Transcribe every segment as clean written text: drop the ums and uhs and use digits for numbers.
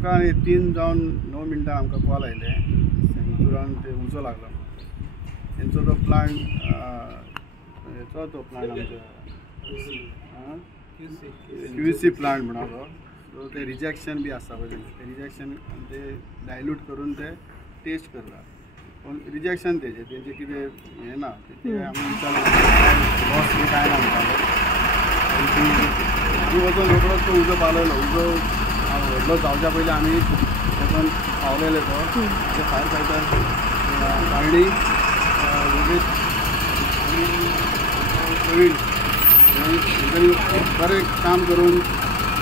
आमकां 3 जावन 9 मिनटां आमकां कॉल आयले सेंटुरान ते उजो लागलो तेंचो तो प्लांट हेचो तो प्लांट आमचो QC प्लांट म्हणा तो सो ते रिजेक्शन बी आसा पळय ते रिजेक्शन ते डायल्यूट करून ते टेस्ट करता पण रिजेक्शन तेजें कितें हें ना ते आमी विचारलें लॉस बी कांय ना म्हणटाले आमी वचून रोखडोच तो उजो पालयलो उजो व्हडलो जावच्या पयलीं आमी वचून पावलेले तो ते फायर फायटर काळडी प्रवीण बरें काम करून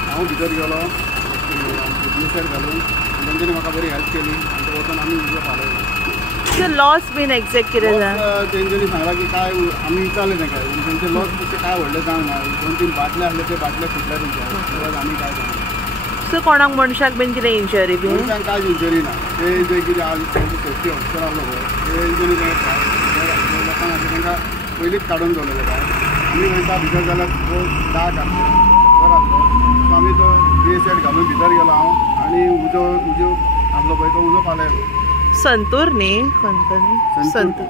हांव भितर गेलो ग्लुसायड घालून तेंच्यांनी म्हाका बरी हेल्प केली आनी ते वचून आमी उजो पालयलो लॉस बीन एक्झॅक्ट कितें जालें तेंच्यांनी सांगलां की काय आमी विचारलें तेंका तेंचे लॉस तशें काय व्हडलें जावंक ना 2-3 बाटले आसले ते बाटले फुटल्या तेंच्या आमी काय सांगलें सो कोणाक मनशाक बीन कितें इंजरी बी मनशांक कांयच इंजरी ना ते जे कितें सेफ्टी ऑफिसर आसलो पळय तेंच्यांनी लोकांक आसा तांकां पयलींच काडून दवरलेले भायर आमी वयता भितर जाल्यार तो डाक आसलो घर आसलो सो आमी तो सेट घालून भितर गेलो हांव आनी उजो आसलो पळय तो उजो पालयलो संतूर न्ही खंय संतूर